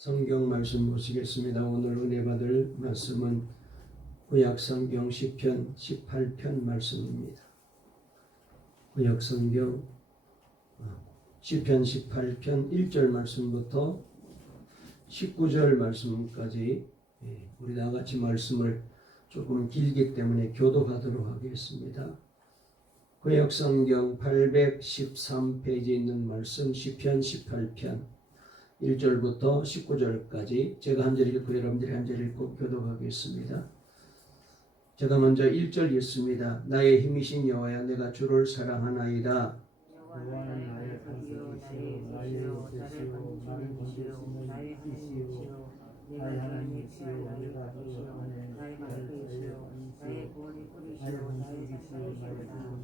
성경 말씀 보시겠습니다. 오늘 은혜 받을 말씀은 구약성경 시편 18편 말씀입니다. 구약성경 시편 18편 1절 말씀부터 19절 말씀까지 우리 다 같이 말씀을 조금 길기 때문에 교독하도록 하겠습니다. 구약성경 813페이지에 있는 말씀 시편 18편 1절부터 19절까지 제가 한 절 읽고 여러분들이 한 절 읽고 교독하겠습니다. 제가 먼저 1절 읽습니다. 나의 힘이신 여호와야, 내가 주를 사랑하나이다. 여호와는 나의 산이요 나의 빛이요 나를 감추는 이시요 나의 하나님이시요 나의 하나님이시요 내가 기도하네 나의 방패이시요 나의 구원의 뿌리시요 나의 산상이시로다.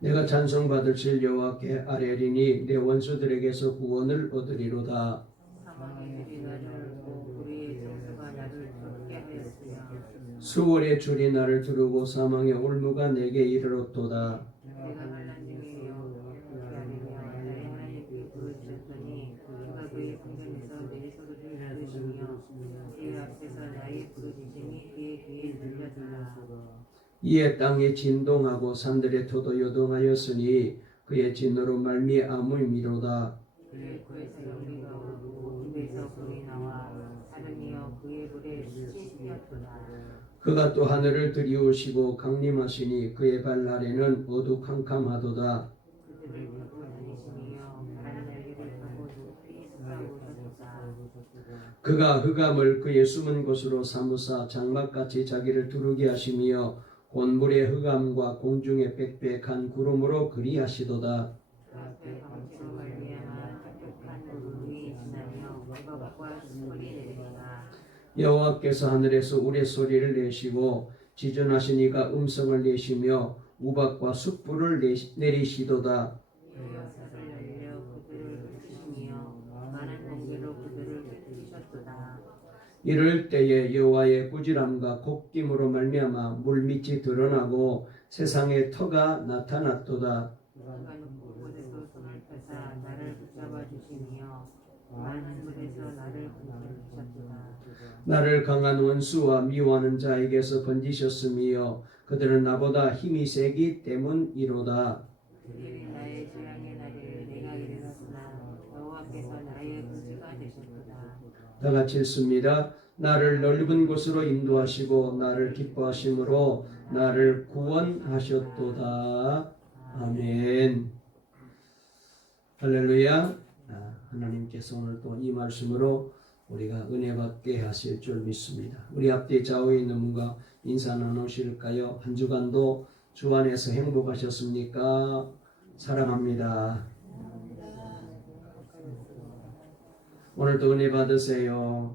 내가 찬송받으실 여호와께 아뢰리니 내 원수들에게서 구원을 얻으리로다. 사망의 줄이 나를 얻고 불의의 정수가 나를 쫓게 하였으며 수월의 줄이 나를 두르고 사망의 올무가 내게 이르렀도다. 내가 만난 중이요 그렇게 하리며 나의 하나님께 부르짖었더니 그가 그의 성전에서 내 소리를 들으시며 제 앞에서 나의 부르짖음이 그의 귀에 들렸더라. 이에 땅이 진동하고 산들의 터도 요동하였으니 그의 진노로 말미암음이로다. 그의 코에서 연기가 오르고 입에서 불이 나와 사람이여 그의 불에 빛이 튀었도다. 그가 또 하늘을 들이우시고 강림하시니 그의 발 아래는 어두캄캄하도다. 그들을 쫓고 다니시니여 다른 날개를 펴고 높이 솟아오셨도다. 그가 흑암을 그의 숨은 곳으로 삼으사 장막같이 자기를 두르게 하시며 곤불의 흑암과 공중의 빽빽한 구름으로 그리하시도다. 그 앞에 광채로 말미암아 탁탁한 구름이 지나며 북악과 소리 내리니라. 여호와께서 하늘에서 우레소리를 내시고 지존하신 이가 음성을 내시며 우박과 숯불을 내리시도다. 여호와 삭을 날려 그들을 흩으시며 많은 번개로 그들을 흩으셨도다. 이럴 때에 여호와의 꾸지람과 곱김으로 말미암아 물밑이 드러나고 세상의 터가 나타났도다. 그가 높은 곳에서 손을 펴사 나를 붙잡아 주시며 많은 물에서 나를 건져주셨도다. 나를 강한 원수와 미워하는 자에게서 건지셨으며 그들은 나보다 힘이 세기 때문이로다. 그들이 나의 재앙의 날을 내가 이르렀으나 여호와께서 나의 구주가 되셨도다. 다 같이 읽습니다. 나를 넓은 곳으로 인도하시고 나를 기뻐하심으로 나를 구원하셨도다. 아멘. 할렐루야. 하나님께서 오늘 또 이 말씀으로 우리가 은혜 받게 하실 줄 믿습니다. 우리 앞뒤 좌우에 있는 분과 인사 나누실까요? 한 주간도 주 안에서 행복하셨습니까? 사랑합니다. 오늘도 은혜 받으세요.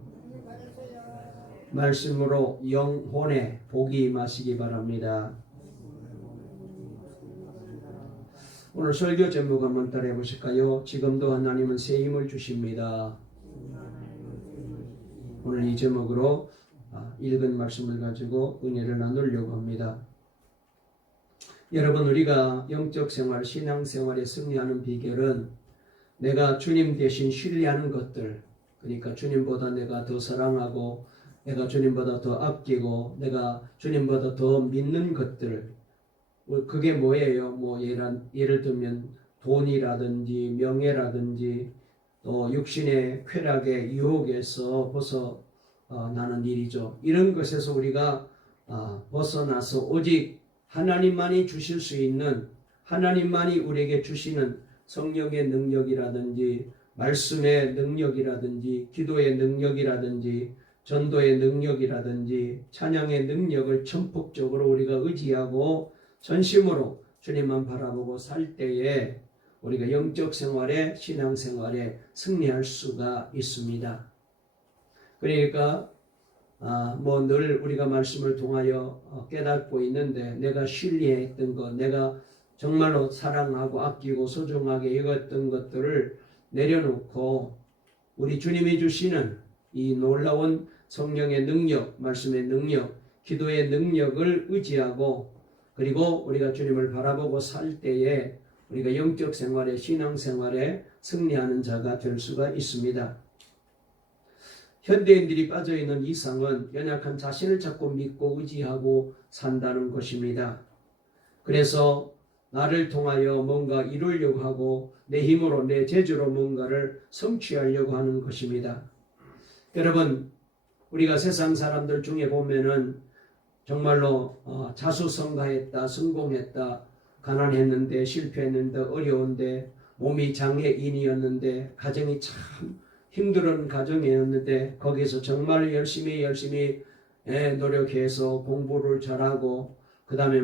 말씀으로 영혼의 복이 임하시기 바랍니다. 오늘 설교 제목 한번 따라해 보실까요? 지금도 하나님은 새 힘을 주십니다. 오늘 이 제목으로 읽은 말씀을 가지고 은혜를 나누려고 합니다. 여러분, 우리가 영적 생활, 신앙 생활에 승리하는 비결은 내가 주님 대신 신뢰하는 것들, 그러니까 주님보다 내가 더 사랑하고 내가 주님보다 더 아끼고 내가 주님보다 더 믿는 것들, 그게 뭐예요? 예를 들면 돈이라든지 명예라든지 또 육신의 쾌락의 유혹에서 벗어나는 일이죠. 이런 것에서 우리가 벗어나서 오직 하나님만이 주실 수 있는, 하나님만이 우리에게 주시는 성령의 능력이라든지 말씀의 능력이라든지 기도의 능력이라든지 전도의 능력이라든지 찬양의 능력을 전폭적으로 우리가 의지하고 전심으로 주님만 바라보고 살 때에 우리가 영적 생활에, 신앙 생활에 승리할 수가 있습니다. 그러니까 늘 우리가 말씀을 통하여 깨닫고 있는데 내가 신뢰했던 것, 내가 정말로 사랑하고 아끼고 소중하게 여겼던 것들을 내려놓고 우리 주님이 주시는 이 놀라운 성령의 능력, 말씀의 능력, 기도의 능력을 의지하고 그리고 우리가 주님을 바라보고 살 때에 우리가 영적 생활에, 신앙 생활에 승리하는 자가 될 수가 있습니다. 현대인들이 빠져있는 이상은 연약한 자신을 자꾸 믿고 의지하고 산다는 것입니다. 그래서 나를 통하여 뭔가 이루려고 하고 내 힘으로 내 재주로 뭔가를 성취하려고 하는 것입니다. 여러분, 우리가 세상 사람들 중에 보면은 정말로 자수성가했다, 성공했다, 가난했는데 실패했는데 어려운데 몸이 장애인이었는데 가정이 참 힘든 가정이었는데 거기서 정말 열심히 노력해서 공부를 잘하고 그 다음에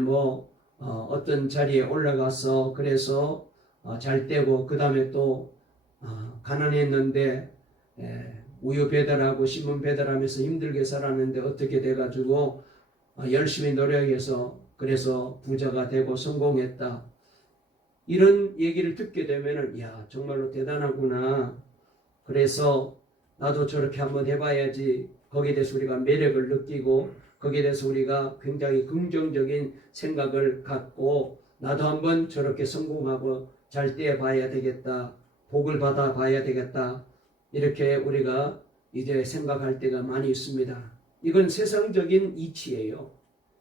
어떤 자리에 올라가서 그래서 잘 되고 그 다음에 또 가난했는데 우유 배달하고 신문 배달하면서 힘들게 살았는데 어떻게 돼가지고 열심히 노력해서 그래서 부자가 되고 성공했다. 이런 얘기를 듣게 되면은 야 정말로 대단하구나. 그래서 나도 저렇게 한번 해봐야지. 거기에 대해서 우리가 매력을 느끼고 거기에 대해서 우리가 굉장히 긍정적인 생각을 갖고 나도 한번 저렇게 성공하고 잘 돼 봐야 되겠다. 복을 받아 봐야 되겠다. 이렇게 우리가 이제 생각할 때가 많이 있습니다. 이건 세상적인 이치예요.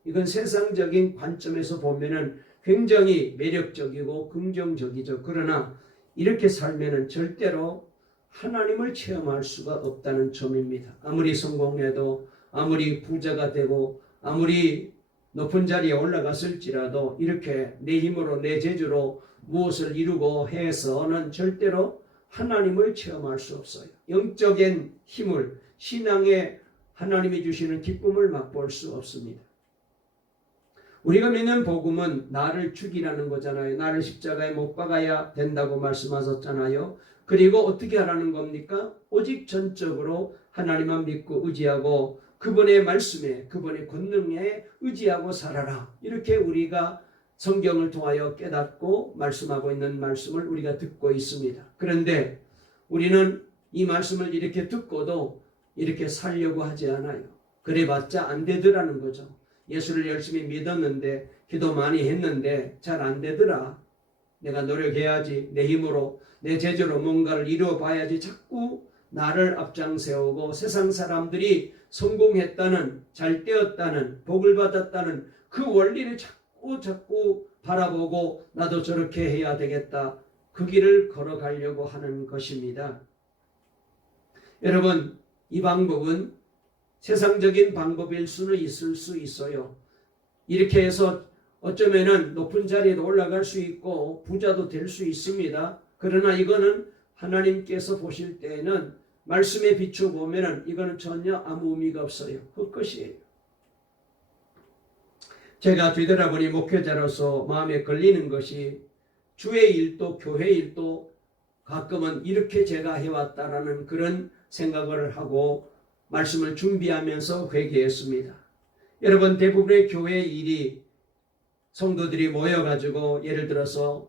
이건 세상적인 관점에서 보면은 굉장히 매력적이고 긍정적이죠. 그러나 이렇게 살면은 절대로 하나님을 체험할 수가 없다는 점입니다. 아무리 성공해도 아무리 부자가 되고 아무리 높은 자리에 올라갔을지라도 이렇게 내 힘으로 내 재주로 무엇을 이루고 해서는 절대로 하나님을 체험할 수 없어요. 영적인 힘을 신앙의 하나님이 주시는 기쁨을 맛볼 수 없습니다. 우리가 믿는 복음은 나를 죽이라는 거잖아요. 나를 십자가에 못 박아야 된다고 말씀하셨잖아요. 그리고 어떻게 하라는 겁니까? 오직 전적으로 하나님만 믿고 의지하고 그분의 말씀에 그분의 권능에 의지하고 살아라. 이렇게 우리가 성경을 통하여 깨닫고 말씀하고 있는 말씀을 우리가 듣고 있습니다. 그런데 우리는 이 말씀을 이렇게 듣고도 이렇게 살려고 하지 않아요. 그래봤자 안 되더라는 거죠. 예수를 열심히 믿었는데 기도 많이 했는데 잘 안 되더라. 내가 노력해야지. 내 힘으로 내 재주로 뭔가를 이루어 봐야지. 자꾸 나를 앞장세우고 세상 사람들이 성공했다는, 잘 되었다는, 복을 받았다는 그 원리를 자꾸 바라보고 나도 저렇게 해야 되겠다. 그 길을 걸어가려고 하는 것입니다. 여러분, 이 방법은 세상적인 방법일 수는 있을 수 있어요. 이렇게 해서 어쩌면은 높은 자리에도 올라갈 수 있고 부자도 될 수 있습니다. 그러나 이거는 하나님께서 보실 때에는 말씀에 비추어 보면은 이거는 전혀 아무 의미가 없어요. 헛것이에요. 제가 뒤돌아보니 목회자로서 마음에 걸리는 것이 주의 일도 교회 일도 가끔은 이렇게 제가 해왔다라는 그런 생각을 하고 말씀을 준비하면서 회개했습니다. 여러분, 대부분의 교회 일이 성도들이 모여가지고 예를 들어서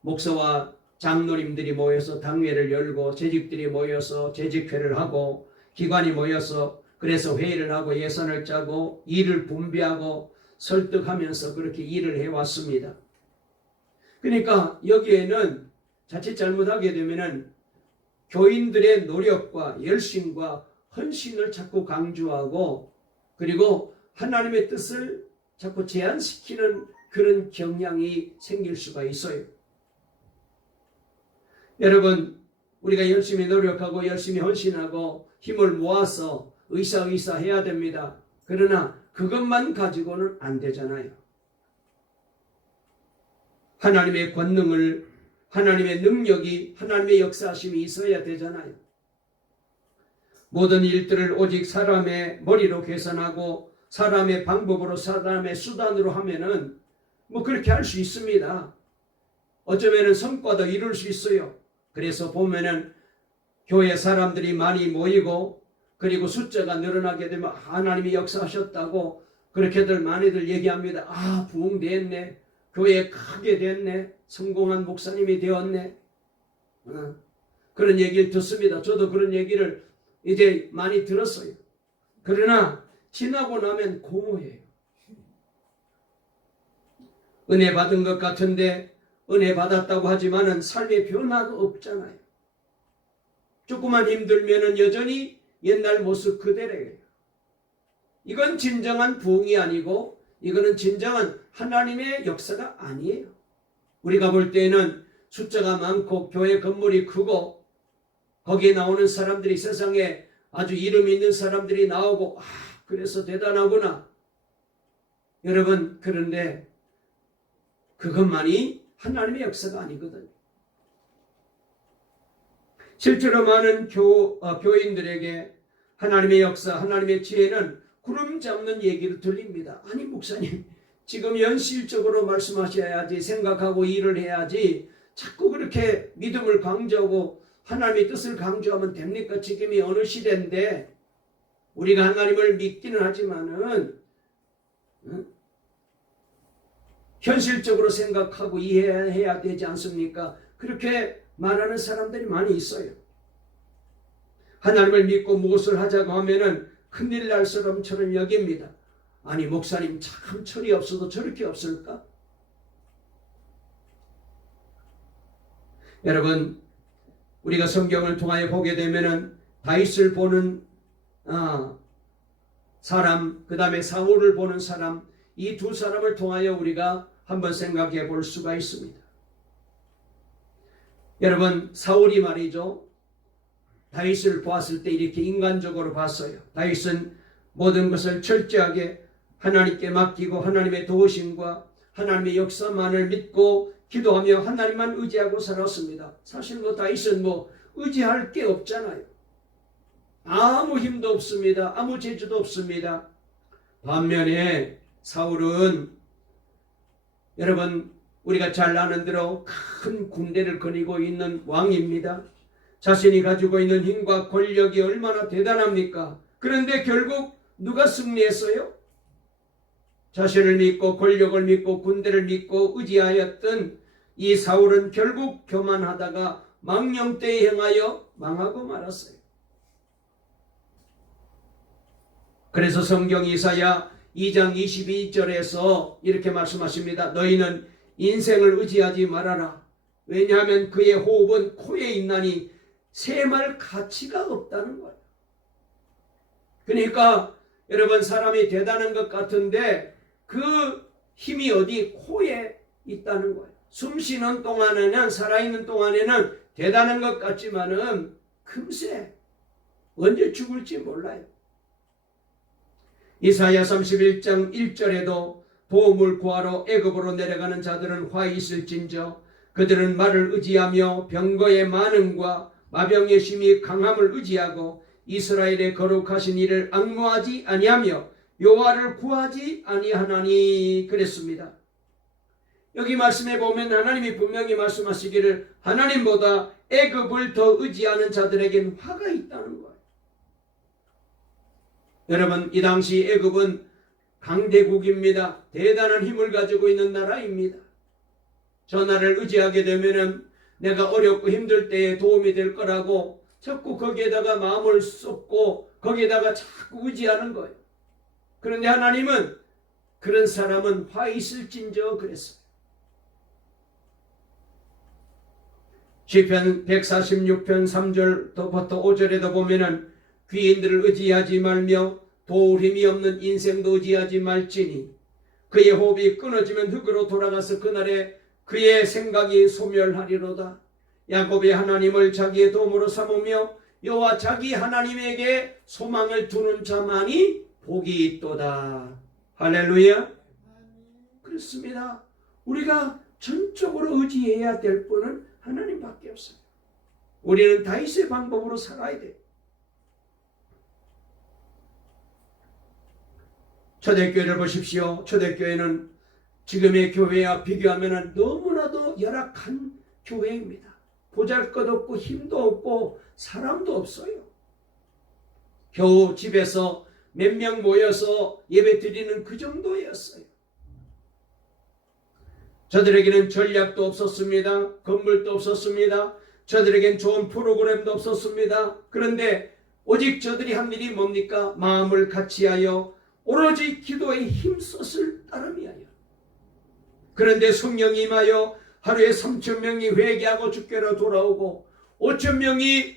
목사와 장로님들이 모여서 당회를 열고 재직들이 모여서 재직회를 하고 기관이 모여서 그래서 회의를 하고 예산을 짜고 일을 분배하고 설득하면서 그렇게 일을 해왔습니다. 그러니까 여기에는 자칫 잘못하게 되면은 교인들의 노력과 열심과 헌신을 자꾸 강조하고 그리고 하나님의 뜻을 자꾸 제한시키는 그런 경향이 생길 수가 있어요. 여러분, 우리가 열심히 노력하고 열심히 헌신하고 힘을 모아서 의사 해야 됩니다. 그러나 그것만 가지고는 안 되잖아요. 하나님의 권능을, 하나님의 능력이, 하나님의 역사하심이 있어야 되잖아요. 모든 일들을 오직 사람의 머리로 계산하고 사람의 방법으로 사람의 수단으로 하면은 그렇게 할 수 있습니다. 어쩌면은 성과도 이룰 수 있어요. 그래서 보면은 교회 사람들이 많이 모이고 그리고 숫자가 늘어나게 되면 하나님이 역사하셨다고 그렇게들 많이들 얘기합니다. 아, 부흥됐네. 교회 크게 됐네. 성공한 목사님이 되었네. 그런 얘기를 듣습니다. 저도 그런 얘기를 이제 많이 들었어요. 그러나 지나고 나면 공허해요. 은혜 받은 것 같은데 은혜 받았다고 하지만은 삶의 변화가 없잖아요. 조금만 힘들면은 여전히 옛날 모습 그대로예요. 이건 진정한 부흥이 아니고 이거는 진정한 하나님의 역사가 아니에요. 우리가 볼 때에는 숫자가 많고 교회 건물이 크고 거기에 나오는 사람들이 세상에 아주 이름 있는 사람들이 나오고 그래서 대단하구나. 여러분, 그런데 그것만이 하나님의 역사가 아니거든요. 실제로 많은 교인들에게 하나님의 역사, 하나님의 지혜는 구름 잡는 얘기로 들립니다. 아니 목사님, 지금 현실적으로 말씀하셔야지, 생각하고 일을 해야지 자꾸 그렇게 믿음을 강조하고 하나님의 뜻을 강조하면 됩니까? 지금이 어느 시대인데 우리가 하나님을 믿기는 하지만은 현실적으로 생각하고 이해해야 되지 않습니까? 그렇게 말하는 사람들이 많이 있어요. 하나님을 믿고 무엇을 하자고 하면은 큰일 날 사람처럼 여깁니다. 아니 목사님, 참 철이 없어도 저렇게 없을까? 여러분, 우리가 성경을 통하여 보게 되면은 다윗을 보는 사람, 그 다음에 사울을 보는 사람, 이 두 사람을 통하여 우리가 한번 생각해 볼 수가 있습니다. 여러분, 사울이 말이죠, 다윗을 보았을 때 이렇게 인간적으로 봤어요. 다윗은 모든 것을 철저하게 하나님께 맡기고 하나님의 도우심과 하나님의 역사만을 믿고 기도하며 하나님만 의지하고 살았습니다. 사실 다윗은 의지할 게 없잖아요. 아무 힘도 없습니다. 아무 재주도 없습니다. 반면에 사울은 여러분, 우리가 잘 아는 대로 큰 군대를 거니고 있는 왕입니다. 자신이 가지고 있는 힘과 권력이 얼마나 대단합니까? 그런데 결국 누가 승리했어요? 자신을 믿고 권력을 믿고 군대를 믿고 의지하였던 이 사울은 결국 교만하다가 망령되이 행하여 망하고 말았어요. 그래서 성경 이사야 2장 22절에서 이렇게 말씀하십니다. 너희는 인생을 의지하지 말아라. 왜냐하면 그의 호흡은 코에 있나니 셈할 가치가 없다는 거예요. 그러니까 여러분, 사람이 대단한 것 같은데 그 힘이 어디? 코에 있다는 거예요. 숨 쉬는 동안에는, 살아있는 동안에는 대단한 것 같지만은 금세 언제 죽을지 몰라요. 이사야 31장 1절에도 도움을 구하러 애굽으로 내려가는 자들은 화 있을진저 그들은 말을 의지하며 병거의 많음과 마병의 심히 강함을 의지하고 이스라엘의 거룩하신 이를 앙모하지 아니하며 여호와를 구하지 아니하나니 그랬습니다. 여기 말씀해 보면 하나님이 분명히 말씀하시기를 하나님보다 애굽을 더 의지하는 자들에겐 화가 있다는 거예요. 여러분, 이 당시 애굽은 강대국입니다. 대단한 힘을 가지고 있는 나라입니다. 저 나라를 의지하게 되면은 내가 어렵고 힘들 때에 도움이 될 거라고 자꾸 거기에다가 마음을 쏟고 거기에다가 자꾸 의지하는 거예요. 그런데 하나님은 그런 사람은 화 있을진저 그랬어요. 시편 146편 3절부터 5절에도 보면은 귀인들을 의지하지 말며 도울 힘이 없는 인생도 의지하지 말지니 그의 호흡이 끊어지면 흙으로 돌아가서 그날에 그의 생각이 소멸하리로다. 야곱의 하나님을 자기의 도움으로 삼으며 여호와 자기 하나님에게 소망을 두는 자만이 복이 있도다. 할렐루야. 그렇습니다. 우리가 전적으로 의지해야 될 분은 하나님밖에 없어요. 우리는 다윗의 방법으로 살아야 돼요. 초대교회를 보십시오. 초대교회는 지금의 교회와 비교하면 너무나도 열악한 교회입니다. 보잘것없고 힘도 없고 사람도 없어요. 겨우 집에서 몇 명 모여서 예배 드리는 그 정도였어요. 저들에게는 전략도 없었습니다. 건물도 없었습니다. 저들에겐 좋은 프로그램도 없었습니다. 그런데 오직 저들이 한 일이 뭡니까? 마음을 같이하여 오로지 기도에 힘썼을 따름이하여 그런데 성령이 임하여 하루에 3,000명이 회개하고 주께로 돌아오고 5,000명이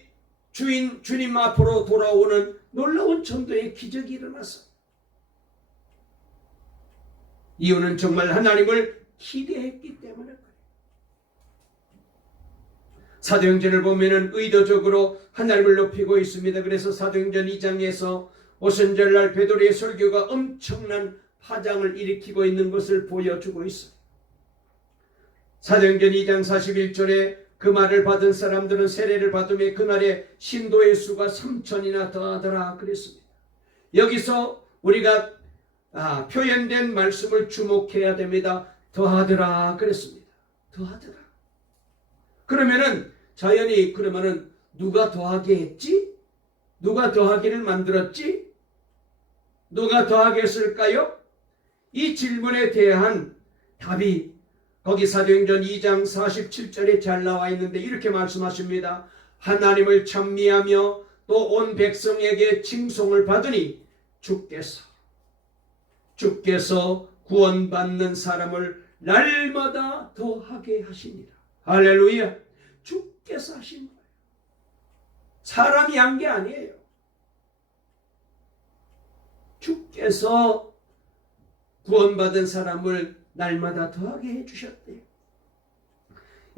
주님 앞으로 돌아오는 놀라운 전도의 기적이 일어났어. 이유는 정말 하나님을 기대했기 때문에 그래요. 사도행전을 보면은 의도적으로 하나님을 높이고 있습니다. 그래서 사도행전 2장에서 오순절날 베드로의 설교가 엄청난 파장을 일으키고 있는 것을 보여주고 있어요. 사도행전 2장 41절에 그 말을 받은 사람들은 세례를 받음에 그날에 신도의 수가 3,000이나 더하더라 그랬습니다. 여기서 우리가 표현된 말씀을 주목해야 됩니다. 더하더라 그랬습니다. 더하더라. 그러면은 자연히 그러면은 누가 더하게 했지? 누가 더하기를 만들었지? 누가 더하게 했을까요? 이 질문에 대한 답이 거기 사도행전 2장 47절에 잘 나와 있는데 이렇게 말씀하십니다. 하나님을 찬미하며 또 온 백성에게 칭송을 받으니 주께서 구원받는 사람을 날마다 더하게 하시니라. 할렐루야. 주께서 하신 거예요. 사람이 한 게 아니에요. 주께서 구원받은 사람을 날마다 더하게 해주셨대요.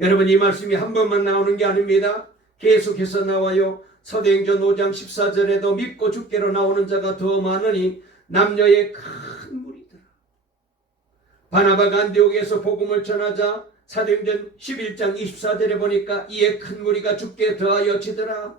여러분, 이 말씀이 한 번만 나오는 게 아닙니다. 계속해서 나와요. 사도행전 5장 14절에도 믿고 주께로 나오는 자가 더 많으니 남녀의 큰 무리더라. 바나바가 안디옥에서 복음을 전하자 사도행전 11장 24절에 보니까 이에 큰 무리가 주께 더하여 지더라.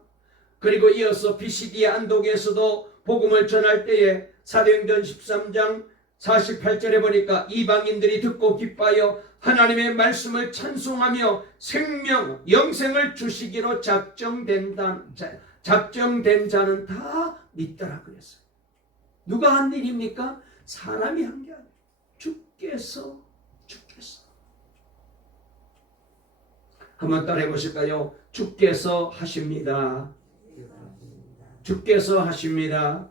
그리고 이어서 비시디아 안독에서도 복음을 전할 때에 사도행전 13장 48절에 보니까 이방인들이 듣고 기뻐하여 하나님의 말씀을 찬송하며 생명, 영생을 주시기로 작정된 자는 다 믿더라 그랬어요. 누가 한 일입니까? 사람이 한 게 아니에요. 주께서. 한번 따라해 보실까요? 주께서 하십니다. 주께서 하십니다.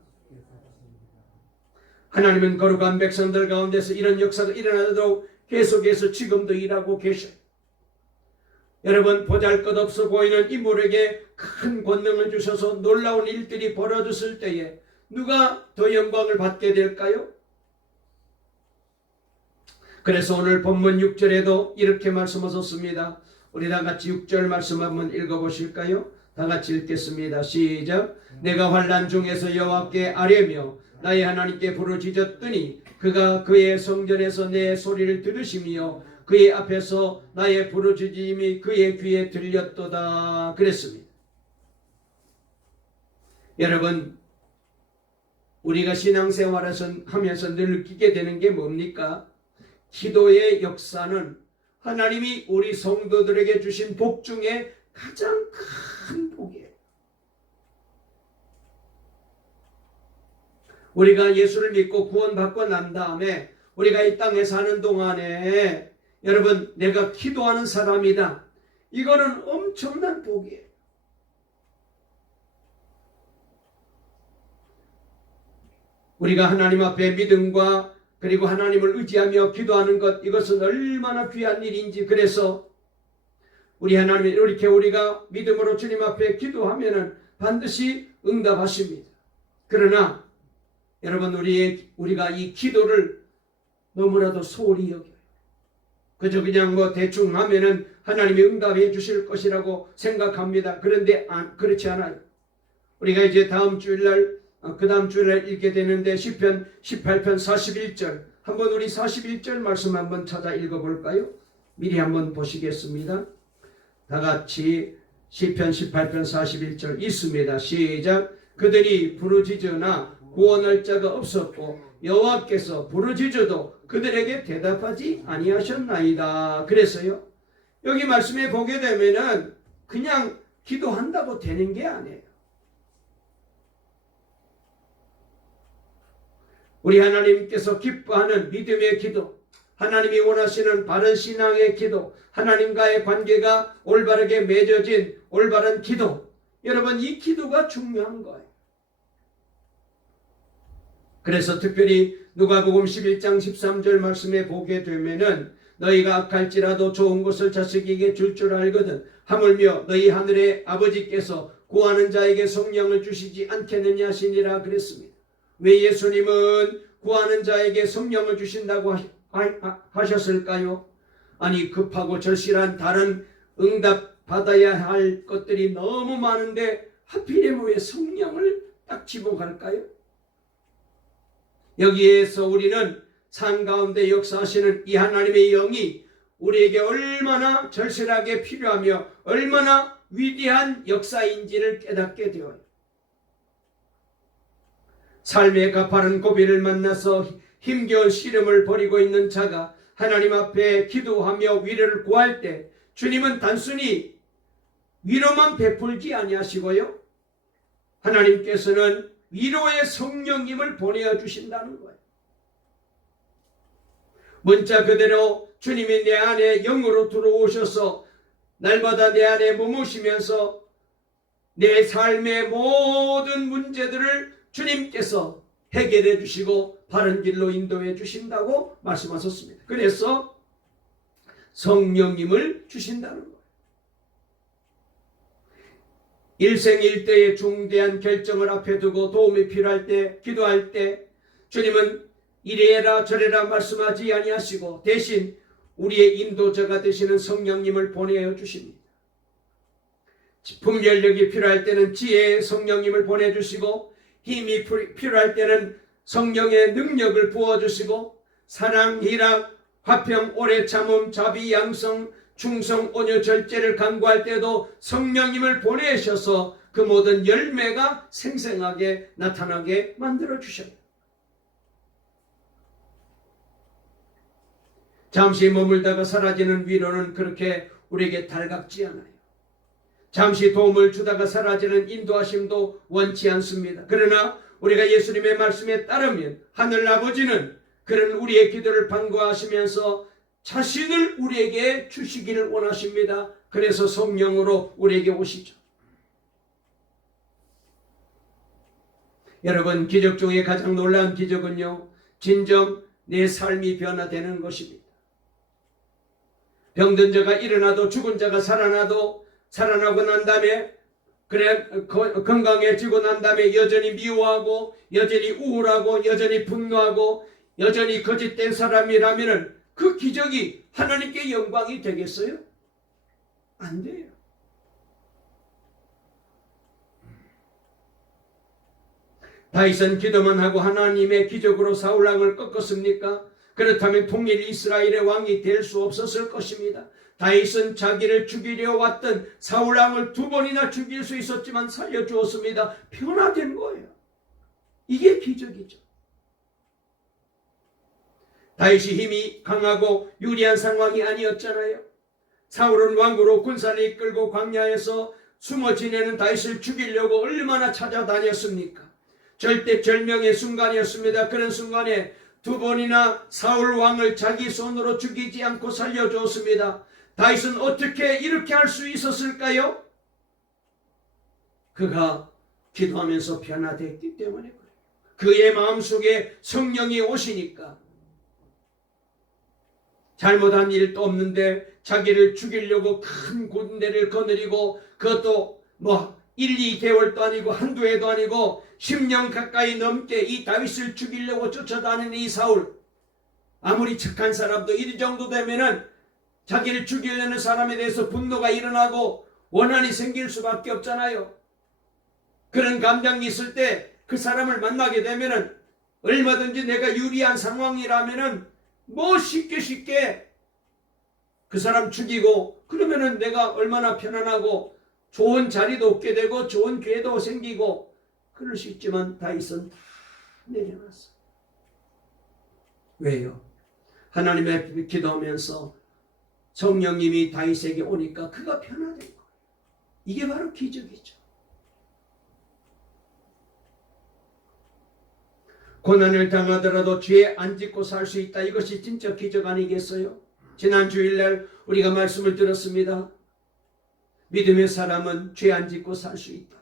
하나님은 거룩한 백성들 가운데서 이런 역사가 일어나도록 계속해서 지금도 일하고 계셔요. 여러분, 보잘것없어 보이는 인물에게 큰 권능을 주셔서 놀라운 일들이 벌어졌을 때에 누가 더 영광을 받게 될까요? 그래서 오늘 본문 6절에도 이렇게 말씀하셨습니다. 우리 다 같이 6절 말씀 한번 읽어보실까요? 다 같이 읽겠습니다. 시작. 내가 환난 중에서 여호와께 아뢰며 나의 하나님께 부르짖었더니 그가 그의 성전에서 내 소리를 들으시며 그의 앞에서 나의 부르짖음이 그의 귀에 들렸도다 그랬습니다. 여러분, 우리가 신앙생활에서 하면서 늘 느끼게 되는 게 뭡니까? 기도의 역사는 하나님이 우리 성도들에게 주신 복 중에 가장 큰 복이에요. 우리가 예수를 믿고 구원받고 난 다음에 우리가 이 땅에 사는 동안에 여러분, 내가 기도하는 사람이다. 이거는 엄청난 복이에요. 우리가 하나님 앞에 믿음과 그리고 하나님을 의지하며 기도하는 것, 이것은 얼마나 귀한 일인지. 그래서 우리 하나님이 이렇게 우리가 믿음으로 주님 앞에 기도하면은 반드시 응답하십니다. 그러나 여러분, 우리가 이 기도를 너무나도 소홀히 여겨요. 그저 그냥 대충 하면은 하나님이 응답해 주실 것이라고 생각합니다. 그런데 그렇지 않아요. 우리가 이제 다음 주일날 읽게 되는데 시편 18편 41절, 한번 우리 41절 말씀 한번 찾아 읽어볼까요? 미리 한번 보시겠습니다. 다 같이 시편 18편 41절 있습니다. 시작. 그들이 부르짖으나 구원할 자가 없었고 여호와께서 부르짖어도 그들에게 대답하지 아니하셨나이다. 그래서요, 여기 말씀에 보게 되면은 그냥 기도한다고 되는 게 아니에요. 우리 하나님께서 기뻐하는 믿음의 기도, 하나님이 원하시는 바른 신앙의 기도, 하나님과의 관계가 올바르게 맺어진 올바른 기도, 여러분, 이 기도가 중요한 거예요. 그래서 특별히 누가복음 11장 13절 말씀에 보게 되면은 너희가 악할지라도 좋은 것을 자식에게 줄 줄 알거든. 하물며 너희 하늘의 아버지께서 구하는 자에게 성령을 주시지 않겠느냐 하시니라 그랬습니다. 왜 예수님은 구하는 자에게 성령을 주신다고 하셨을까요? 아니, 급하고 절실한 다른 응답 받아야 할 것들이 너무 많은데 하필이면 왜 성령을 딱 지목할까요? 여기에서 우리는 삶 가운데 역사하시는 이 하나님의 영이 우리에게 얼마나 절실하게 필요하며 얼마나 위대한 역사인지를 깨닫게 되어요. 삶의 가파른 고비를 만나서 힘겨운 시름을 벌이고 있는 자가 하나님 앞에 기도하며 위로를 구할 때 주님은 단순히 위로만 베풀지 아니하시고요, 하나님께서는 위로의 성령님을 보내어 주신다는 거예요. 문자 그대로 주님이 내 안에 영으로 들어오셔서 날마다 내 안에 머무시면서 내 삶의 모든 문제들을 주님께서 해결해 주시고 바른 길로 인도해 주신다고 말씀하셨습니다. 그래서 성령님을 주신다는 거예요. 일생일대의 중대한 결정을 앞에 두고 도움이 필요할 때, 기도할 때 주님은 이래라 저래라 말씀하지 아니하시고 대신 우리의 인도자가 되시는 성령님을 보내어 주십니다. 분별력이 필요할 때는 지혜의 성령님을 보내주시고, 힘이 필요할 때는 성령의 능력을 부어주시고, 사랑, 희락, 화평, 오래 참음, 자비, 양성, 충성, 온유, 절제를 강구할 때도 성령님을 보내셔서 그 모든 열매가 생생하게 나타나게 만들어 주셔요. 잠시 머물다가 사라지는 위로는 그렇게 우리에게 달갑지 않아요. 잠시 도움을 주다가 사라지는 인도하심도 원치 않습니다. 그러나 우리가 예수님의 말씀에 따르면 하늘 아버지는 그런 우리의 기도를 간구하시면서 자신을 우리에게 주시기를 원하십니다. 그래서 성령으로 우리에게 오시죠. 여러분, 기적 중에 가장 놀라운 기적은요, 진정 내 삶이 변화되는 것입니다. 병든 자가 일어나도 죽은 자가 살아나고 난 다음에 건강해지고 난 다음에 여전히 미워하고 여전히 우울하고 여전히 분노하고 여전히 거짓된 사람이라면 그 기적이 하나님께 영광이 되겠어요? 안 돼요. 다윗은 기도만 하고 하나님의 기적으로 사울 왕을 꺾었습니까? 그렇다면 통일 이스라엘의 왕이 될 수 없었을 것입니다. 다윗은 자기를 죽이려 왔던 사울 왕을 2번이나 죽일 수 있었지만 살려주었습니다. 변화된 거예요. 이게 기적이죠. 다윗이 힘이 강하고 유리한 상황이 아니었잖아요. 사울은 왕으로 군사를 이끌고 광야에서 숨어 지내는 다윗을 죽이려고 얼마나 찾아다녔습니까? 절대절명의 순간이었습니다. 그런 순간에 2번이나 사울 왕을 자기 손으로 죽이지 않고 살려주었습니다. 다윗은 어떻게 이렇게 할 수 있었을까요? 그가 기도하면서 변화됐기 때문에 그래요. 그의 마음속에 성령이 오시니까 잘못한 일도 없는데 자기를 죽이려고 큰 군대를 거느리고, 그것도 1, 2개월도 아니고 한두 해도 아니고 10년 가까이 넘게 이 다윗을 죽이려고 쫓아다니는 이 사울, 아무리 착한 사람도 이 정도 되면은 자기를 죽이려는 사람에 대해서 분노가 일어나고 원한이 생길 수밖에 없잖아요. 그런 감정이 있을 때 그 사람을 만나게 되면은 얼마든지 내가 유리한 상황이라면은 쉽게 그 사람 죽이고, 그러면은 내가 얼마나 편안하고 좋은 자리도 얻게 되고 좋은 기회도 생기고 그럴 수 있지만 다윗은 다 내려놨어. 왜요? 하나님의 기도하면서 성령님이 다윗에게 오니까 그가 변화된 거예요. 이게 바로 기적이죠. 고난을 당하더라도 죄 안 짓고 살 수 있다. 이것이 진짜 기적 아니겠어요? 지난 주일날 우리가 말씀을 들었습니다. 믿음의 사람은 죄 안 짓고 살 수 있다고.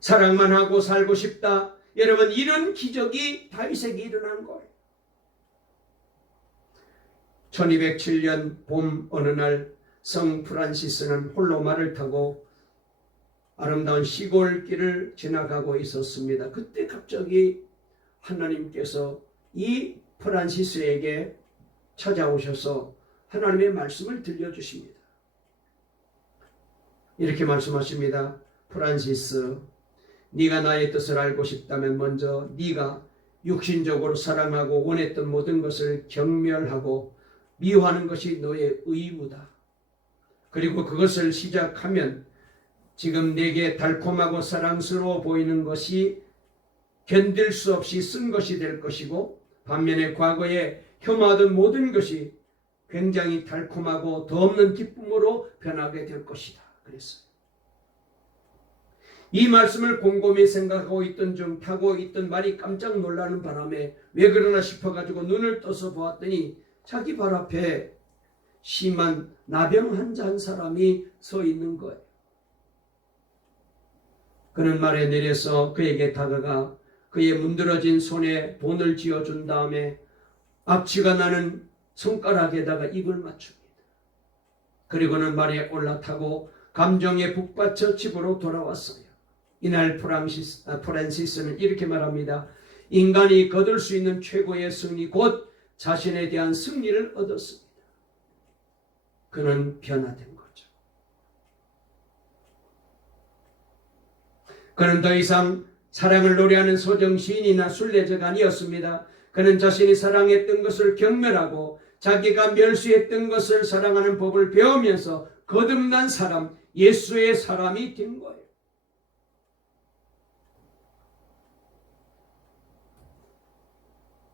사랑만 하고 살고 싶다. 여러분, 이런 기적이 다윗에게 일어난 거예요. 1207년 봄 어느 날 성 프란시스는 홀로 말을 타고 아름다운 시골길을 지나가고 있었습니다. 그때 갑자기 하나님께서 이 프란시스에게 찾아오셔서 하나님의 말씀을 들려주십니다. 이렇게 말씀하십니다. 프란시스, 네가 나의 뜻을 알고 싶다면 먼저 네가 육신적으로 사랑하고 원했던 모든 것을 경멸하고 미워하는 것이 너의 의무다. 그리고 그것을 시작하면 지금 내게 달콤하고 사랑스러워 보이는 것이 견딜 수 없이 쓴 것이 될 것이고, 반면에 과거에 혐오하던 모든 것이 굉장히 달콤하고 더없는 기쁨으로 변하게 될 것이다. 그랬어요. 이 말씀을 곰곰이 생각하고 있던 중 타고 있던 말이 깜짝 놀라는 바람에 왜 그러나 싶어가지고 눈을 떠서 보았더니 자기 발 앞에 심한 나병 환자 한 사람이 서 있는 거예요. 그는 말에 내려서 그에게 다가가 그의 문드러진 손에 본을 쥐어준 다음에 악취가 나는 손가락에다가 입을 맞춥니다. 그리고는 말에 올라타고 감정에 북받쳐 집으로 돌아왔어요. 이날 프란시스는 이렇게 말합니다. 인간이 거둘 수 있는 최고의 승리, 곧 자신에 대한 승리를 얻었습니다. 그는 변화된 거죠. 그는 더 이상 사랑을 노래하는 소정 시인이나 순례자가 아니었습니다. 그는 자신이 사랑했던 것을 경멸하고 자기가 멸시했던 것을 사랑하는 법을 배우면서 거듭난 사람, 예수의 사람이 된 거예요.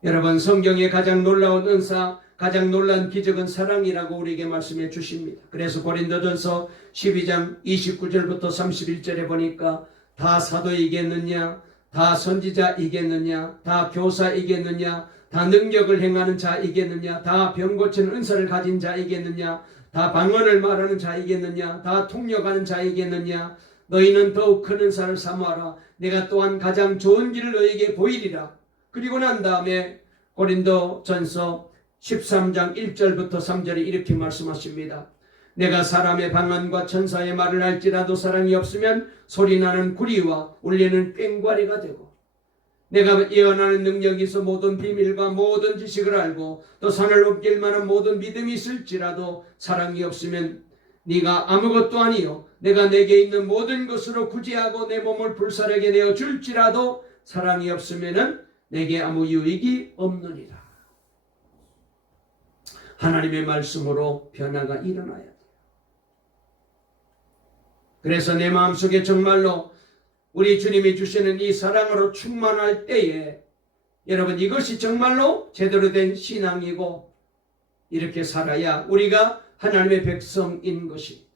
여러분, 성경의 가장 놀라운 은사, 가장 놀라운 기적은 사랑이라고 우리에게 말씀해 주십니다. 그래서 고린도전서 12장 29절부터 31절에 보니까 다 사도이겠느냐, 다 선지자이겠느냐, 다 교사이겠느냐, 다 능력을 행하는 자이겠느냐, 다 병 고치는 은사를 가진 자이겠느냐, 다 방언을 말하는 자이겠느냐, 다 통역하는 자이겠느냐, 너희는 더욱 큰 은사를 사모하라. 내가 또한 가장 좋은 길을 너희에게 보이리라. 그리고 난 다음에 고린도전서 13장 1절부터 3절에 이렇게 말씀하십니다. 내가 사람의 방언과 천사의 말을 할지라도 사랑이 없으면 소리나는 구리와 울리는 꽹과리가 되고, 내가 예언하는 능력이 있어 모든 비밀과 모든 지식을 알고 또 산을 옮길 만한 모든 믿음이 있을지라도 사랑이 없으면 네가 아무것도 아니요 내가 내게 있는 모든 것으로 구제하고 내 몸을 불사르게 내어 줄지라도 사랑이 없으면 내게 아무 유익이 없느니라. 하나님의 말씀으로 변화가 일어나야 돼요. 그래서 내 마음속에 정말로 우리 주님이 주시는 이 사랑으로 충만할 때에 여러분, 이것이 정말로 제대로 된 신앙이고 이렇게 살아야 우리가 하나님의 백성인 것입니다.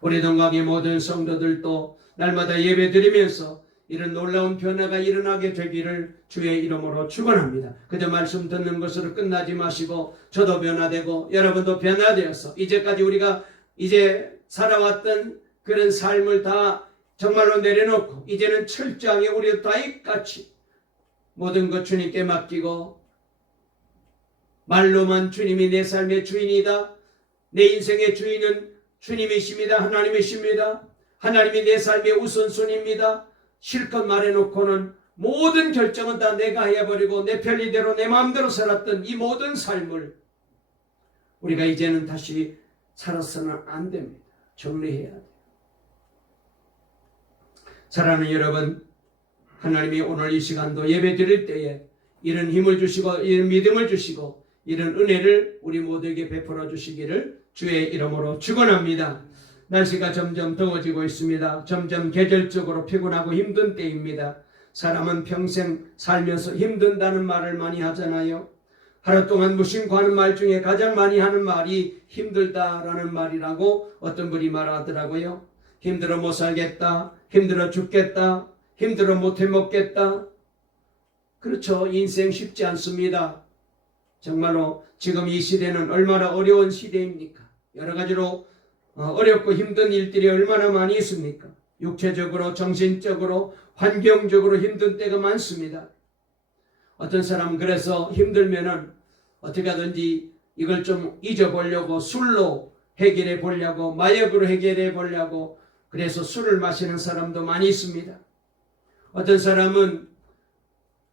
우리 동강의 모든 성도들도 날마다 예배드리면서 이런 놀라운 변화가 일어나게 되기를 주의 이름으로 축원합니다. 그저 말씀 듣는 것으로 끝나지 마시고 저도 변화되고 여러분도 변화되어서 이제까지 우리가 이제 살아왔던 그런 삶을 다 정말로 내려놓고 이제는 철저하게 우리도 다이같이 모든 것 주님께 맡기고 말로만 주님이 내 삶의 주인이다, 내 인생의 주인은 주님이십니다, 하나님이십니다, 하나님이 내 삶의 우선순위입니다, 실컷 말해놓고는 모든 결정은 다 내가 해버리고 내 편리대로 내 마음대로 살았던 이 모든 삶을 우리가 이제는 다시 살아서는 안 됩니다. 정리해야 돼요. 사랑하는 여러분, 하나님이 오늘 이 시간도 예배 드릴 때에 이런 힘을 주시고 이런 믿음을 주시고 이런 은혜를 우리 모두에게 베풀어 주시기를 주의 이름으로 축원합니다. 날씨가 점점 더워지고 있습니다. 점점 계절적으로 피곤하고 힘든 때입니다. 사람은 평생 살면서 힘든다는 말을 많이 하잖아요. 하루 동안 무심코하는 말 중에 가장 많이 하는 말이 힘들다라는 말이라고 어떤 분이 말하더라고요. 힘들어 못 살겠다, 힘들어 죽겠다, 힘들어 못 해먹겠다. 그렇죠. 인생 쉽지 않습니다. 정말로 지금 이 시대는 얼마나 어려운 시대입니까? 여러 가지로 어렵고 힘든 일들이 얼마나 많이 있습니까? 육체적으로, 정신적으로, 환경적으로 힘든 때가 많습니다. 어떤 사람은 그래서 힘들면은 어떻게 하든지 이걸 좀 잊어보려고 술로 해결해 보려고, 마약으로 해결해 보려고, 그래서 술을 마시는 사람도 많이 있습니다. 어떤 사람은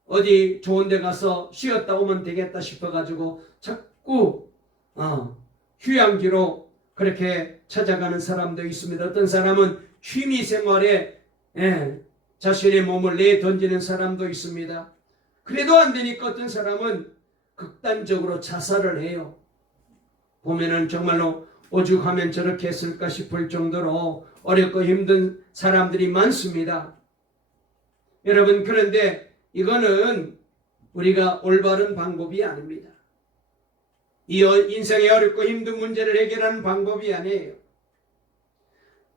어디 좋은 데 가서 쉬었다 오면 되겠다 싶어가지고 자꾸 휴양지로 그렇게 찾아가는 사람도 있습니다. 어떤 사람은 취미 생활에 자신의 몸을 내던지는 사람도 있습니다. 그래도 안 되니까 어떤 사람은 극단적으로 자살을 해요. 보면은 정말로 오죽하면 저렇게 했을까 싶을 정도로 어렵고 힘든 사람들이 많습니다. 여러분, 그런데 이거는 우리가 올바른 방법이 아닙니다. 이 인생의 어렵고 힘든 문제를 해결하는 방법이 아니에요.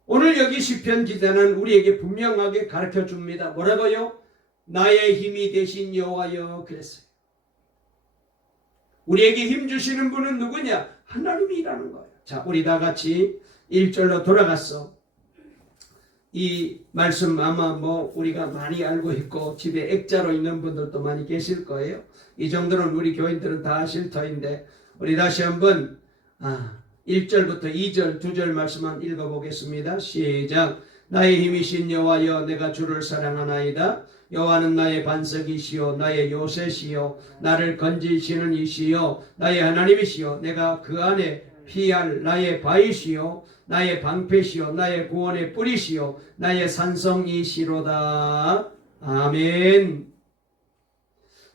오늘 여기 시편 기자는 우리에게 분명하게 가르쳐 줍니다. 뭐라고요? 나의 힘이 되신 여호와여 그랬어요. 우리에게 힘 주시는 분은 누구냐? 하나님이라는 거예요. 자, 우리 다 같이 1절로 돌아갔어. 이 말씀 아마 우리가 많이 알고 있고 집에 액자로 있는 분들도 많이 계실 거예요. 이 정도는 우리 교인들은 다 아실 터인데 우리 다시 한번 1절부터 2절 2절 말씀만 읽어보겠습니다. 시작. 나의 힘이신 여호와여 내가 주를 사랑하나이다. 여호와는 나의 반석이시요 나의 요새시요 나를 건지시는 이시요 나의 하나님이시요 내가 그 안에 피할 나의 바위시요 나의 방패시요 나의 구원의 뿌리시요 나의 산성이시로다. 아멘.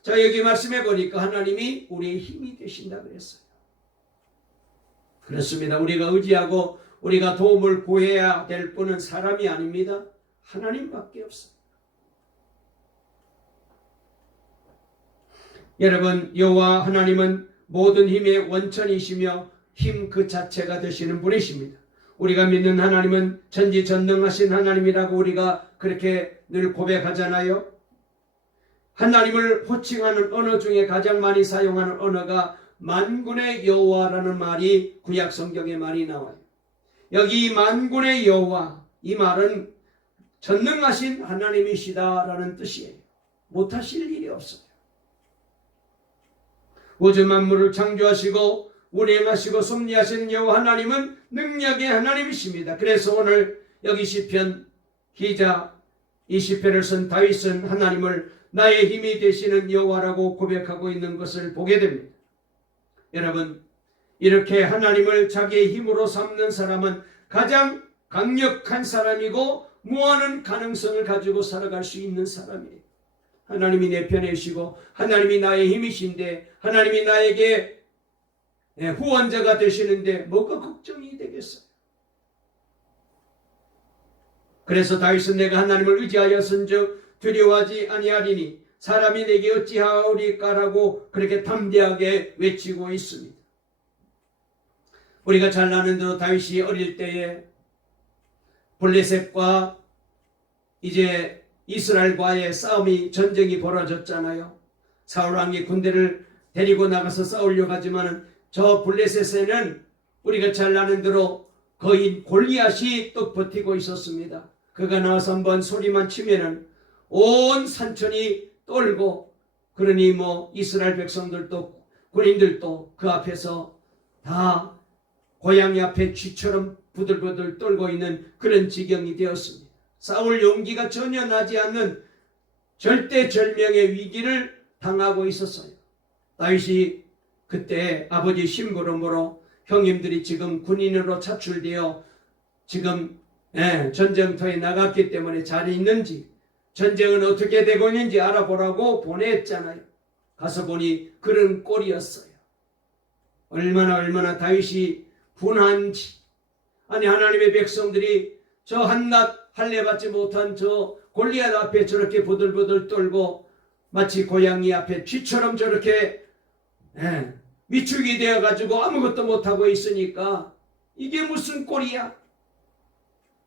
자, 여기 말씀해 보니까 하나님이 우리의 힘이 되신다 그랬어요. 그렇습니다. 우리가 의지하고 우리가 도움을 구해야 될 분은 사람이 아닙니다. 하나님밖에 없어요. 여러분, 여호와 하나님은 모든 힘의 원천이시며 힘 그 자체가 되시는 분이십니다. 우리가 믿는 하나님은 전지전능하신 하나님이라고 우리가 그렇게 늘 고백하잖아요. 하나님을 호칭하는 언어 중에 가장 많이 사용하는 언어가 만군의 여호와라는 말이 구약 성경에 많이 나와요. 여기 만군의 여호와, 이 말은 전능하신 하나님이시다라는 뜻이에요. 못하실 일이 없어요. 우주 만물을 창조하시고 운행하시고 섭리하시는 여호와 하나님은 능력의 하나님이십니다. 그래서 오늘 여기 시편 기자 이 시편을 쓴 다윗은 하나님을 나의 힘이 되시는 여호와라고 고백하고 있는 것을 보게 됩니다. 여러분, 이렇게 하나님을 자기의 힘으로 삼는 사람은 가장 강력한 사람이고 무한한 가능성을 가지고 살아갈 수 있는 사람이에요. 하나님이 내 편이시고 하나님이 나의 힘이신데 하나님이 나에게 후원자가 되시는데 뭐가 걱정이 되겠어요? 그래서 다윗은 내가 하나님을 의지하였은즉 두려워하지 아니하리니 사람이 내게 어찌하오리까라고 그렇게 담대하게 외치고 있습니다. 우리가 잘 아는 대로 다윗이 어릴 때에 블레셋과 이제 이스라엘과의 전쟁이 벌어졌잖아요. 사울 왕이 군대를 데리고 나가서 싸우려고 하지만 저 블레셋에는 우리가 잘 아는 대로 거인 골리앗이 또 버티고 있었습니다. 그가 나와서 한번 소리만 치면은 온 산천이 떨고, 그러니 이스라엘 백성들도 군인들도 그 앞에서 다 고양이 앞에 쥐처럼 부들부들 떨고 있는 그런 지경이 되었습니다. 싸울 용기가 전혀 나지 않는 절대절명의 위기를 당하고 있었어요. 다윗이 그때 아버지 심부름으로 형님들이 지금 군인으로 차출되어 지금 전쟁터에 나갔기 때문에 잘 있는지 전쟁은 어떻게 되고 있는지 알아보라고 보냈잖아요. 가서 보니 그런 꼴이었어요. 얼마나 다윗이 분한지. 아니, 하나님의 백성들이 저 한낱 할례 받지 못한 저 골리앗 앞에 저렇게 부들부들 떨고 마치 고양이 앞에 쥐처럼 저렇게 위축이 되어가지고 아무것도 못하고 있으니까 이게 무슨 꼴이야?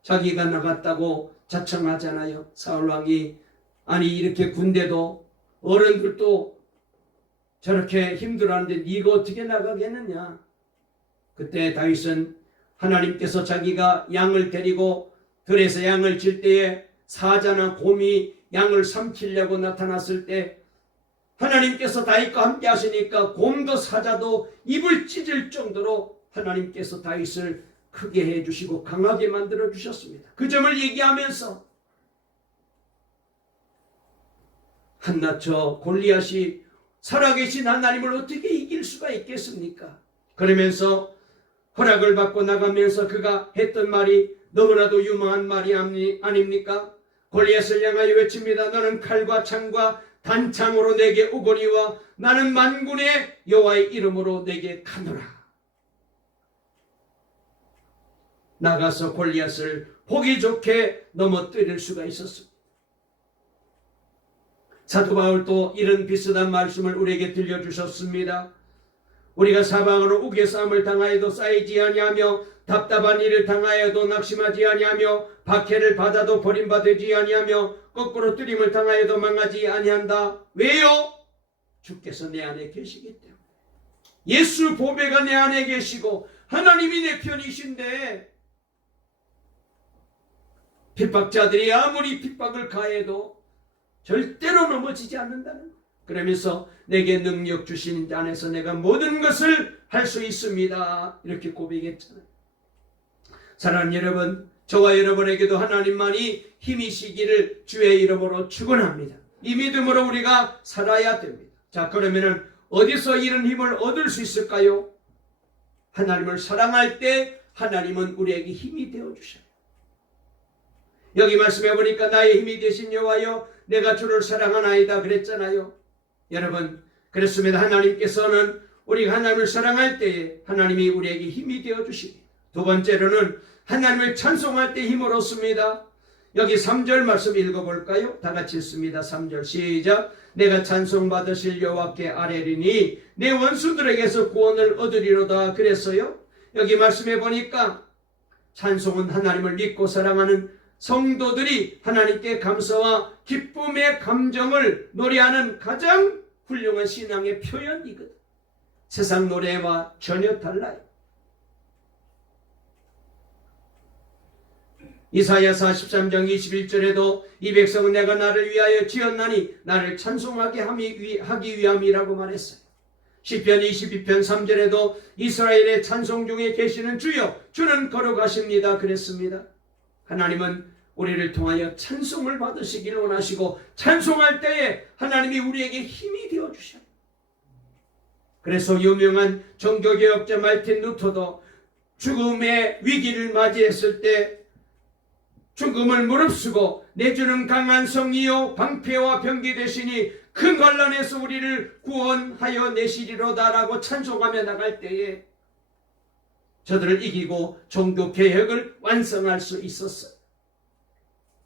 자기가 나갔다고 자청하잖아요. 사울왕이. 아니, 이렇게 군대도 어른들도 저렇게 힘들어하는데 네가 어떻게 나가겠느냐? 그때 다윗은 하나님께서 자기가 양을 데리고 들에서 양을 칠 때에 사자나 곰이 양을 삼키려고 나타났을 때 하나님께서 다윗과 함께 하시니까 곰도 사자도 입을 찢을 정도로 하나님께서 다윗을 크게 해주시고 강하게 만들어 주셨습니다. 그 점을 얘기하면서 한낱저 골리앗이 살아계신 하나님을 어떻게 이길 수가 있겠습니까? 그러면서 허락을 받고 나가면서 그가 했던 말이 너무나도 유명한 말이 아닙니까? 골리앗을 향하여 외칩니다. 너는 칼과 창과 단창으로 내게 오거니와 나는 만군의 여호와의 이름으로 내게 가노라. 나가서 골리앗을 보기 좋게 넘어뜨릴 수가 있었습니다. 사도 바울도 이런 비슷한 말씀을 우리에게 들려주셨습니다. 우리가 사방으로 우겨싸움을 당하여도 쌓이지 아니하며 답답한 일을 당하여도 낙심하지 아니하며 박해를 받아도 버림받지 아니하며 거꾸로 뜨림을 당하여도 망하지 아니한다. 왜요? 주께서 내 안에 계시기 때문에. 예수 보배가 내 안에 계시고 하나님이 내 편이신데 핍박자들이 아무리 핍박을 가해도 절대로 넘어지지 않는다는 것. 그러면서 내게 능력 주신 자 안에서 내가 모든 것을 할 수 있습니다. 이렇게 고백했잖아요. 사랑하는 여러분, 저와 여러분에게도 하나님만이 힘이시기를 주의 이름으로 축원합니다. 이 믿음으로 우리가 살아야 됩니다. 자, 그러면은 어디서 이런 힘을 얻을 수 있을까요? 하나님을 사랑할 때 하나님은 우리에게 힘이 되어 주셔요. 여기 말씀해 보니까 나의 힘이 되신 여호와여 내가 주를 사랑하나이다 그랬잖아요. 여러분, 그렇습니다. 하나님께서는 우리가 하나님을 사랑할 때에 하나님이 우리에게 힘이 되어 주십니다. 두 번째로는 하나님을 찬송할 때 힘을 얻습니다. 여기 3절 말씀 읽어볼까요? 다 같이 읽습니다. 3절 시작. 내가 찬송받으실 여호와께 아뢰리니 내 원수들에게서 구원을 얻으리로다 그랬어요. 여기 말씀해 보니까 찬송은 하나님을 믿고 사랑하는 성도들이 하나님께 감사와 기쁨의 감정을 노래하는 가장 훌륭한 신앙의 표현이거든. 세상 노래와 전혀 달라요. 이사야 43장 21절에도 이 백성은 내가 나를 위하여 지었나니 나를 찬송하게 하기 위함이라고 말했어요. 시편 22편 3절에도 이스라엘의 찬송 중에 계시는 주여 주는 걸어가십니다 그랬습니다. 하나님은 우리를 통하여 찬송을 받으시기를 원하시고 찬송할 때에 하나님이 우리에게 힘이 되어주셔요. 그래서 유명한 종교개혁자 말틴 루터도 죽음의 위기를 맞이했을 때 죽음을 무릅쓰고 내 주는 강한 성이요 방패와 병기 되시니 큰 환난에서 우리를 구원하여 내시리로다라고 찬송하며 나갈 때에 저들을 이기고 종교개혁을 완성할 수 있었어요.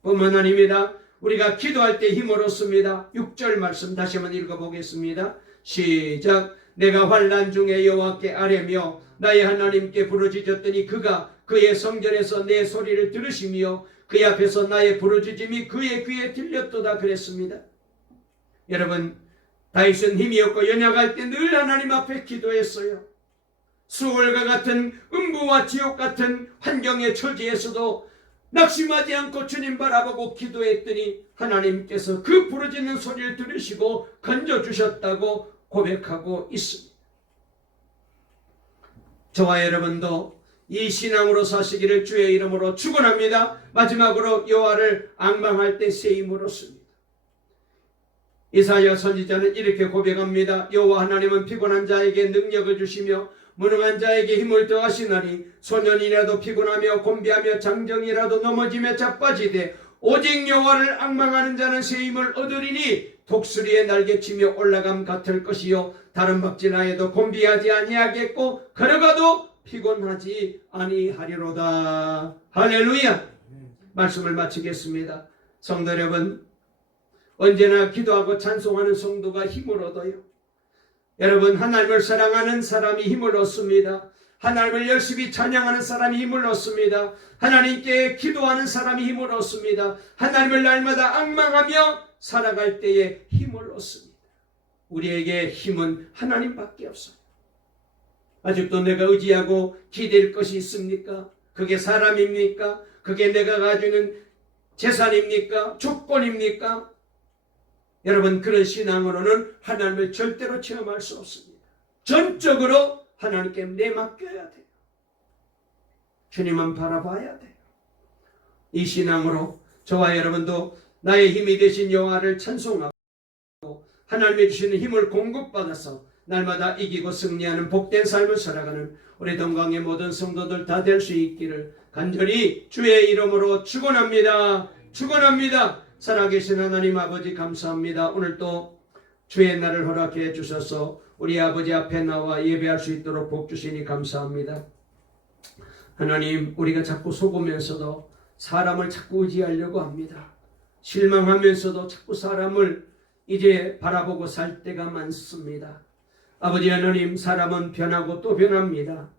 뿐만 아닙니다. 우리가 기도할 때 힘을 얻습니다. 6절 말씀 다시 한번 읽어보겠습니다. 시작. 내가 환난 중에 여호와께 아뢰며 나의 하나님께 부르짖었더니 그가 그의 성전에서 내 소리를 들으시며 그 앞에서 나의 부르짖음이 그의 귀에 들렸도다 그랬습니다. 여러분, 다윗은 힘이 없고 연약할 때 늘 하나님 앞에 기도했어요. 수월과 같은 음부와 지옥 같은 환경의 처지에서도 낙심하지 않고 주님 바라보고 기도했더니 하나님께서 그 부르짖는 소리를 들으시고 건져주셨다고 고백하고 있습니다. 저와 여러분도 이 신앙으로 사시기를 주의 이름으로 축원합니다. 마지막으로 여호와를 앙망할 때 새 힘을 얻습니다. 이사야 선지자는 이렇게 고백합니다. 여호와 하나님은 피곤한 자에게 능력을 주시며 무능한 자에게 힘을 더하시나니 소년이라도 피곤하며 곤비하며 장정이라도 넘어지며 자빠지되 오직 여호와를 앙망하는 자는 새 힘을 얻으리니 독수리의 날개치며 올라감 같을 것이요 다른 박질하여도 곤비하지 아니하겠고 걸어가도 피곤하지 아니하리로다. 할렐루야. 말씀을 마치겠습니다. 성도 여러분, 언제나 기도하고 찬송하는 성도가 힘을 얻어요. 여러분, 하나님을 사랑하는 사람이 힘을 얻습니다. 하나님을 열심히 찬양하는 사람이 힘을 얻습니다. 하나님께 기도하는 사람이 힘을 얻습니다. 하나님을 날마다 앙망하며 살아갈 때에 힘을 얻습니다. 우리에게 힘은 하나님밖에 없어요. 아직도 내가 의지하고 기댈 것이 있습니까? 그게 사람입니까? 그게 내가 가지는 재산입니까? 조건입니까? 여러분, 그런 신앙으로는 하나님을 절대로 체험할 수 없습니다. 전적으로 하나님께 내맡겨야 돼요. 주님은 바라봐야 돼요. 이 신앙으로 저와 여러분도 나의 힘이 되신 여호와를 찬송하고 하나님이 주시는 힘을 공급받아서 날마다 이기고 승리하는 복된 삶을 살아가는 우리 동강의 모든 성도들 다 될 수 있기를 간절히 주의 이름으로 축원합니다. 축원합니다. 살아계신 하나님 아버지 감사합니다. 오늘 또 주의 날을 허락해 주셔서 우리 아버지 앞에 나와 예배할 수 있도록 복 주시니 감사합니다. 하나님, 우리가 자꾸 속으면서도 사람을 자꾸 의지하려고 합니다. 실망하면서도 자꾸 사람을 이제 바라보고 살 때가 많습니다. 아버지 하나님, 사람은 변하고 또 변합니다.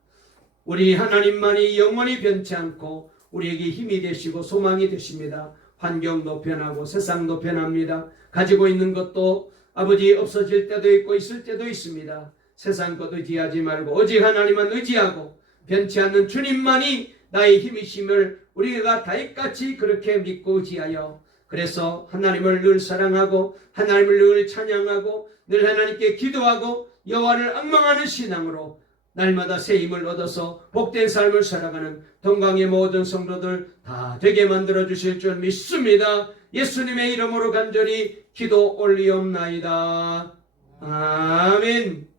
우리 하나님만이 영원히 변치 않고 우리에게 힘이 되시고 소망이 되십니다. 환경도 변하고 세상도 변합니다. 가지고 있는 것도 아버지 없어질 때도 있고 있을 때도 있습니다. 세상 것 의지하지 말고 오직 하나님만 의지하고 변치 않는 주님만이 나의 힘이심을 우리가 다윗같이 그렇게 믿고 의지하여 그래서 하나님을 늘 사랑하고 하나님을 늘 찬양하고 늘 하나님께 기도하고 여호와를 앙망하는 신앙으로 날마다 새 힘을 얻어서 복된 삶을 살아가는 동강의 모든 성도들 다 되게 만들어 주실 줄 믿습니다. 예수님의 이름으로 간절히 기도 올리옵나이다. 아멘.